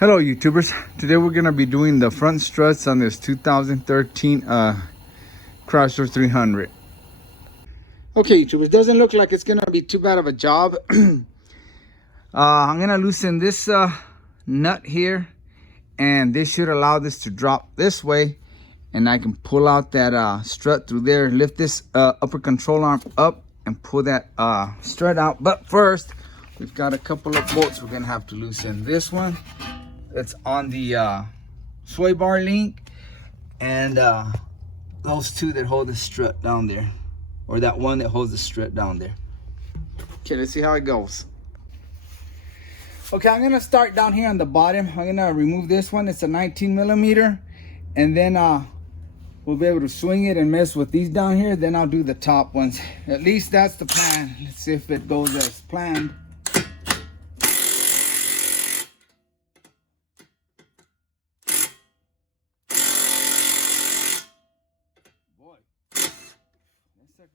Hello YouTubers, today we're going to be doing the front struts on this 2013 Chrysler 300. Okay YouTubers, it doesn't look like it's going to be too bad of a job. I'm going to loosen this nut here, and this should allow this to drop this way, and I can pull out that strut through there, lift this upper control arm up and pull that strut out. But first, we've got a couple of bolts we're going to have to loosen. This one that's on the sway bar link, and those two that hold the strut down there, or that one that holds the strut down there. Okay, let's see how it goes. Okay, I'm gonna start down here on the bottom. I'm gonna remove this one. It's a 19 millimeter, and then we'll be able to swing it and mess with these down here. Then I'll do the top ones. At least that's the plan. Let's see if it goes as planned.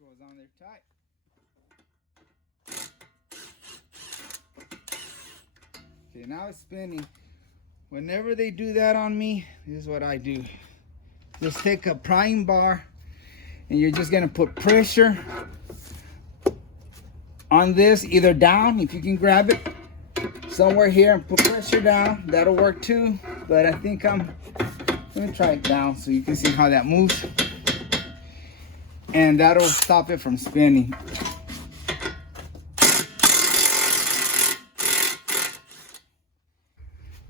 Was on there tight. Okay, now it's spinning. Whenever they do that on me, this is what I do. Just take a prying bar and you're just gonna put pressure on this, either down, if you can grab it somewhere here and put pressure down, that'll work too. But I think let me try it down so you can see how that moves. And that'll stop it from spinning.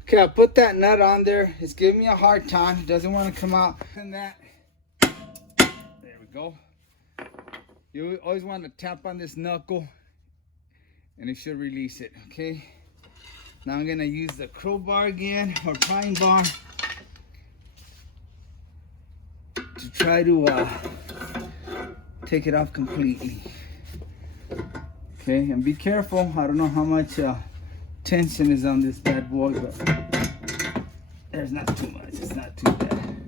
Okay, I put that nut on there. It's giving me a hard time. It doesn't want to come out. And that, there we go. You always want to tap on this knuckle and it should release it. Okay, now I'm gonna use the crowbar again, or prying bar, to try to take it off completely. Okay, and be careful. I don't know how much tension is on this bad boy, but there's not too much. It's not too bad.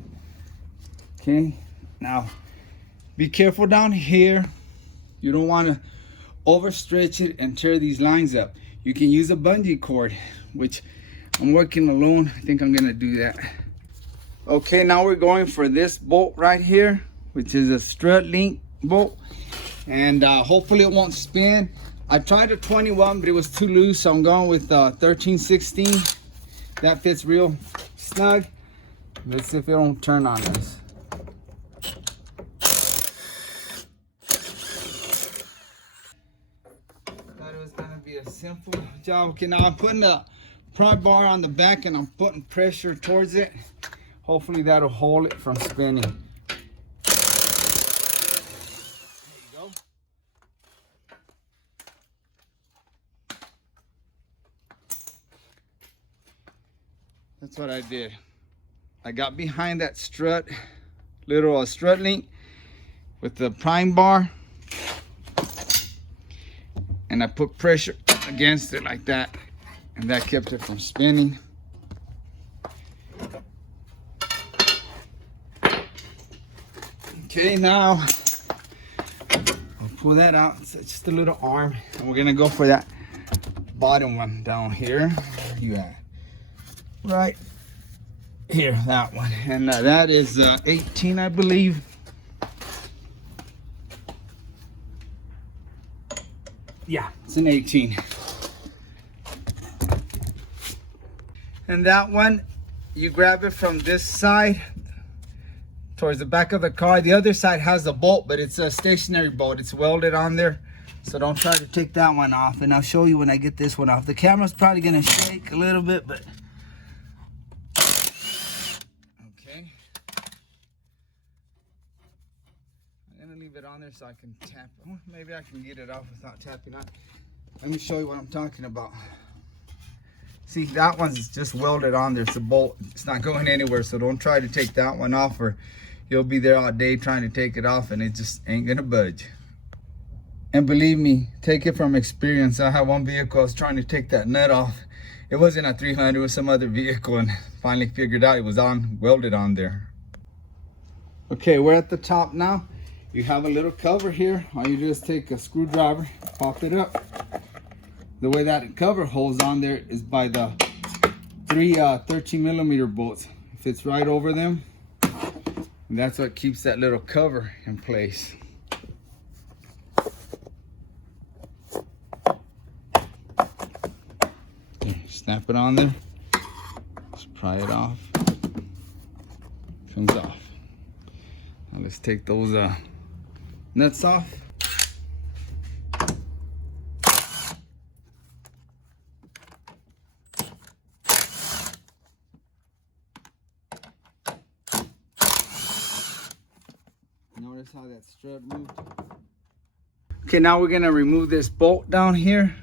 Okay, now be careful down here. You don't want to overstretch it and tear these lines up. You can use a bungee cord, which I'm working alone. I think I'm gonna do that. Okay, now we're going for this bolt right here, which is a strut link bolt, and hopefully it won't spin. I tried a 21, but it was too loose, so I'm going with 13/16. That fits real snug. Let's see if it don't turn on us. Thought it was gonna be a simple job. Okay, now I'm putting the pry bar on the back and I'm putting pressure towards it. Hopefully that'll hold it from spinning. That's what I did. I got behind that strut, little strut link with the prime bar, and I put pressure against it like that, and that kept it from spinning. Okay, now I'll pull that out. It's just a little arm, and we're gonna go for that bottom one down here. Where you at? Right here, that one, and that is 18, I believe. Yeah, it's an 18. And that one, you grab it from this side towards the back of the car. The other side has a bolt, but it's a stationary bolt. It's welded on there, so don't try to take that one off. And I'll show you when I get this one off. The camera's probably gonna shake a little bit, but leave it on there so I can tap. Oh, maybe I can get it off without tapping on. Let me show you what I'm talking about. See, that one's just welded on there. It's a bolt. It's not going anywhere, so don't try to take that one off, or you'll be there all day trying to take it off and it just ain't gonna budge. And believe me, take it from experience. I had one vehicle I was trying to take that nut off. It wasn't a 300, it was some other vehicle, and finally figured out it was welded on there. Okay, we're at the top now. You have a little cover here. All you do is take a screwdriver, pop it up. The way that cover holds on there is by the 3 13mm bolts. If it's right over them, that's what keeps that little cover in place. Okay, snap it on there. Just pry it off. Comes off. Now let's take those nuts off. Notice how that strut moved. Okay, now we're gonna remove this bolt down here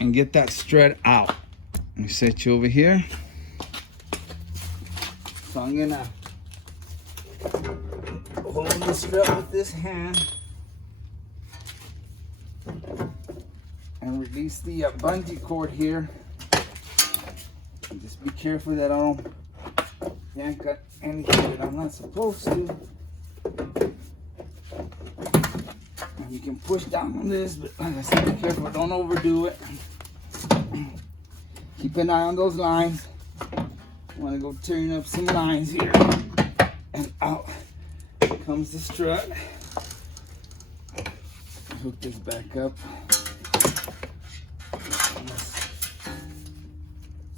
and get that strut out. Let me set you over here. So I'm gonna hold the strut with this hand and release the bungee cord here. And just be careful that I don't yank up anything that I'm not supposed to. And you can push down on this, but like I said, be careful, don't overdo it. Keep an eye on those lines. I want to go tearing up some lines here. And out comes the strut. Hook this back up.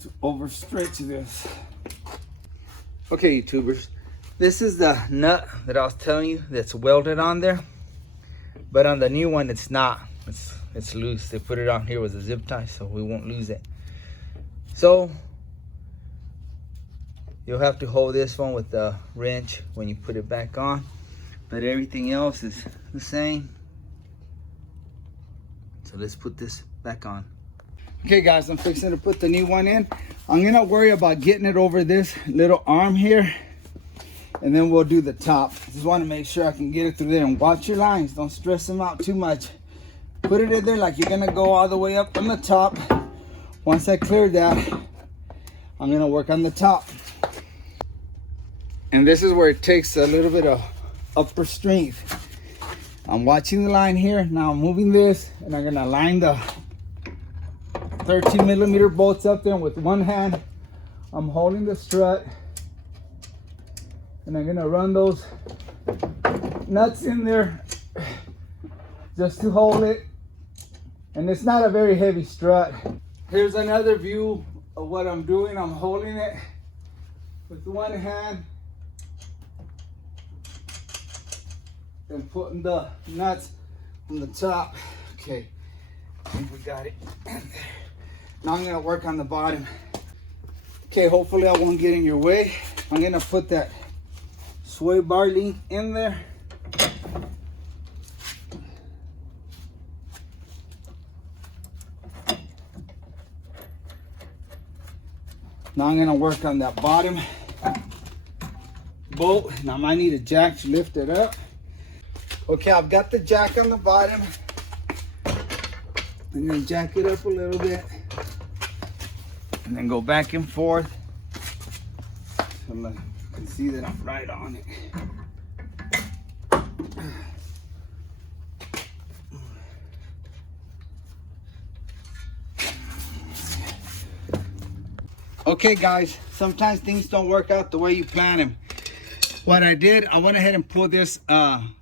To overstretch this. Okay, YouTubers, this is the nut that I was telling you that's welded on there, but on the new one it's not. It's loose. They put it on here with a zip tie, so we won't lose it. So you'll have to hold this one with the wrench when you put it back on, but everything else is the same. So let's put this back on. Okay guys, I'm fixing to put the new one in. I'm gonna worry about getting it over this little arm here, and then we'll do the top. Just want to make sure I can get it through there. And watch your lines, don't stress them out too much. Put it in there like you're gonna go all the way up on the top. Once I clear that, I'm gonna work on the top. And this is where it takes a little bit of upper strength. I'm watching the line here. Now I'm moving this, and I'm gonna line the 13mm bolts up there with one hand. I'm holding the strut, and I'm gonna run those nuts in there just to hold it. And it's not a very heavy strut. Here's another view of what I'm doing. I'm holding it with one hand and putting the nuts on the top. Okay, I think we got it. Now I'm gonna work on the bottom. Okay, hopefully I won't get in your way. I'm gonna put that sway bar link in there. Now I'm gonna work on that bottom bolt. Now I might need a jack to lift it up. Okay, I've got the jack on the bottom. I'm gonna jack it up a little bit and then go back and forth so you can see that I'm right on it. Okay guys, sometimes things don't work out the way you plan them. What I did, I went ahead and pulled this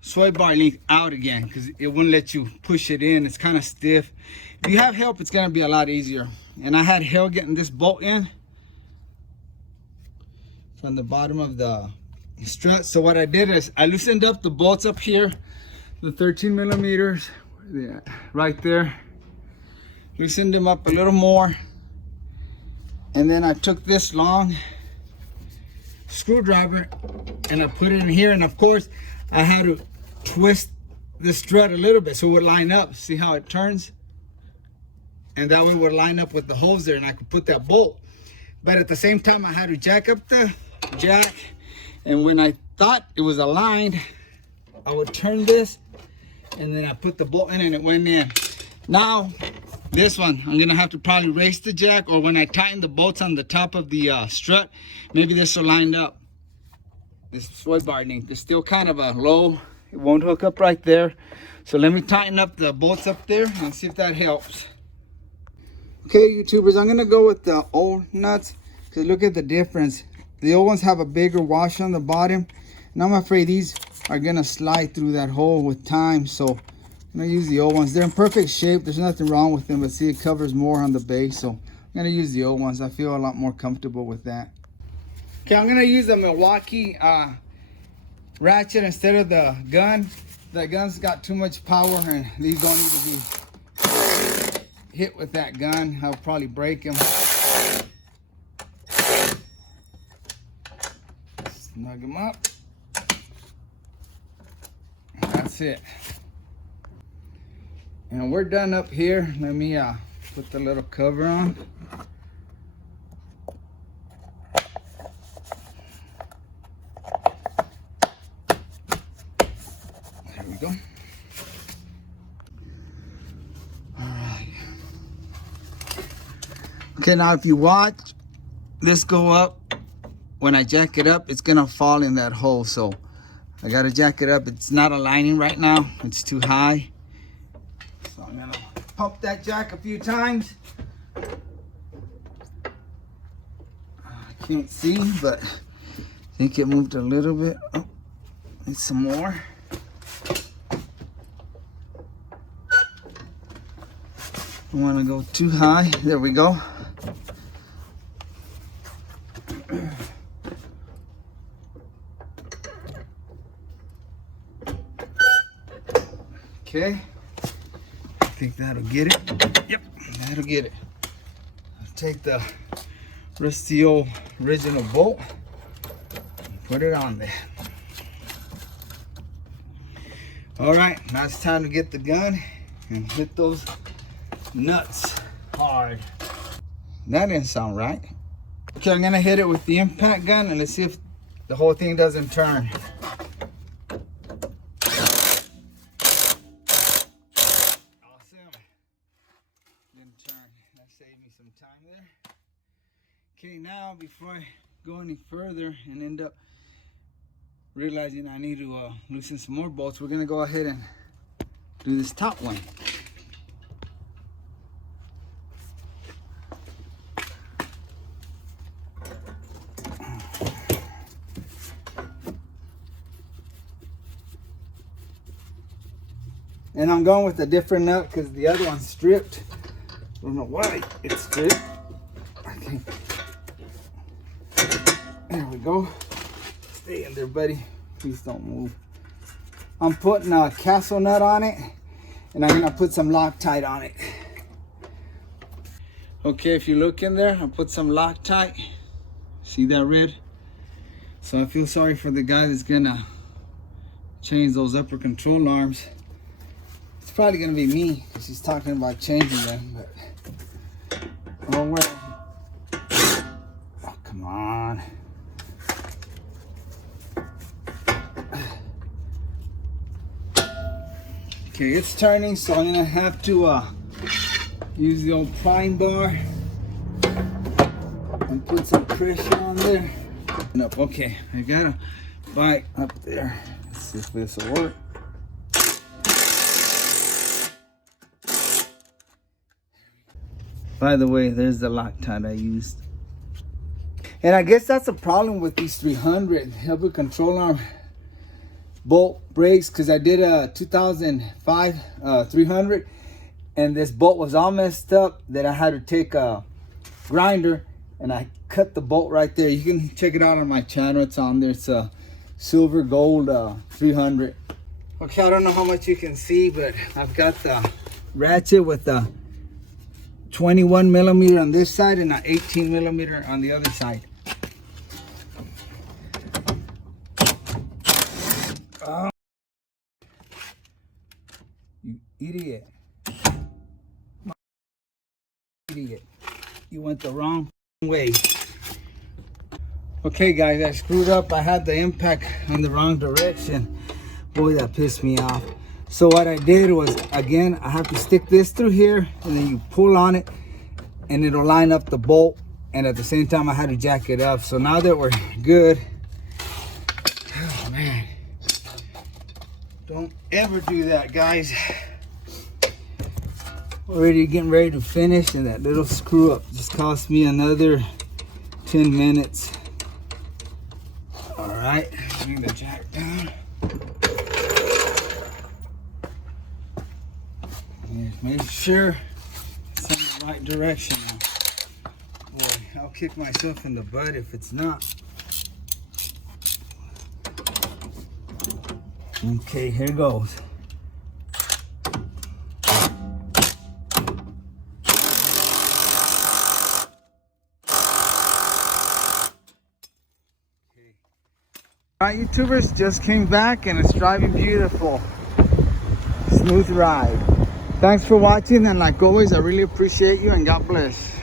sway bar link out again because it wouldn't let you push it in. It's kind of stiff. If you have help, it's gonna be a lot easier. And I had hell getting this bolt in from the bottom of the strut. So what I did is I loosened up the bolts up here, the 13mm, right there. Loosened them up a little more. And then I took this long screwdriver and I put it in here. And of course, I had to twist the strut a little bit so it would line up. See how it turns? And that way it would line up with the holes there and I could put that bolt. But at the same time, I had to jack up the jack. And when I thought it was aligned, I would turn this and then I put the bolt in and it went in. Now, this one, I'm gonna have to probably raise the jack, or when I tighten the bolts on the top of the strut, maybe this will line up. This sway bar link is still kind of a low. It won't hook up right there. So let me tighten up the bolts up there and see if that helps. Okay, YouTubers, I'm gonna go with the old nuts because look at the difference. The old ones have a bigger washer on the bottom, and I'm afraid these are gonna slide through that hole with time. So I'm gonna use the old ones. They're in perfect shape. There's nothing wrong with them, but see, it covers more on the base. So I'm gonna use the old ones. I feel a lot more comfortable with that. Okay, I'm gonna use a Milwaukee ratchet instead of the gun. The gun's got too much power, and these don't need to be hit with that gun. I'll probably break them. Snug them up. That's it. And we're done up here. Let me put the little cover on. There we go. Okay, now if you watch this go up, when I jack it up, it's gonna fall in that hole. So I gotta jack it up. It's not aligning right now. It's too high. So I'm gonna pump that jack a few times. I can't see, but I think it moved a little bit. Oh, need some more. Don't wanna go too high. There we go. Okay, I think that'll get it. Yep, that'll get it. I'll take the rusty old original bolt and put it on there. All right, now it's time to get the gun and hit those nuts hard. That didn't sound right. Okay, I'm gonna hit it with the impact gun and let's see if the whole thing doesn't turn. Okay, now before I go any further and end up realizing I need to loosen some more bolts, we're gonna go ahead and do this top one. And I'm going with a different nut because the other one's stripped. I don't know why it's stripped. I think. There we go. Stay in there, buddy. Please don't move. I'm putting a castle nut on it, and I'm gonna put some Loctite on it. Okay, if you look in there, I put some Loctite. See that red? So I feel sorry for the guy that's gonna change those upper control arms. It's probably gonna be me because he's talking about changing them, but oh well. Oh, come on. Okay, it's turning, so I'm gonna have to use the old prime bar and put some pressure on there. Okay, I got a bite up there. Let's see if this will work. By the way, there's the Loctite I used. And I guess that's a problem with these 300 upper control arm bolt brakes, because I did a 2005 300 and this bolt was all messed up that I had to take a grinder and I cut the bolt right there. You can check it out on my channel. It's on there. It's a silver gold 300. Okay, I don't know how much you can see, but I've got the ratchet with the 21 millimeter on this side and an 18 millimeter on the other side. Oh, you idiot. Idiot. You went the wrong way. Okay guys, I screwed up. I had the impact in the wrong direction. Boy, that pissed me off. So what I did was, again, I have to stick this through here and then you pull on it and it'll line up the bolt. And at the same time, I had to jack it up. So now that we're good, oh man, don't ever do that, guys. Already getting ready to finish, and that little screw up just cost me another 10 minutes. All right, bring the jack down. Just make sure it's in the right direction now. Boy, I'll kick myself in the butt if it's not. Okay, here goes. Alright, YouTubers, just came back and it's driving beautiful. Smooth ride. Thanks for watching, and like always, I really appreciate you, and God bless.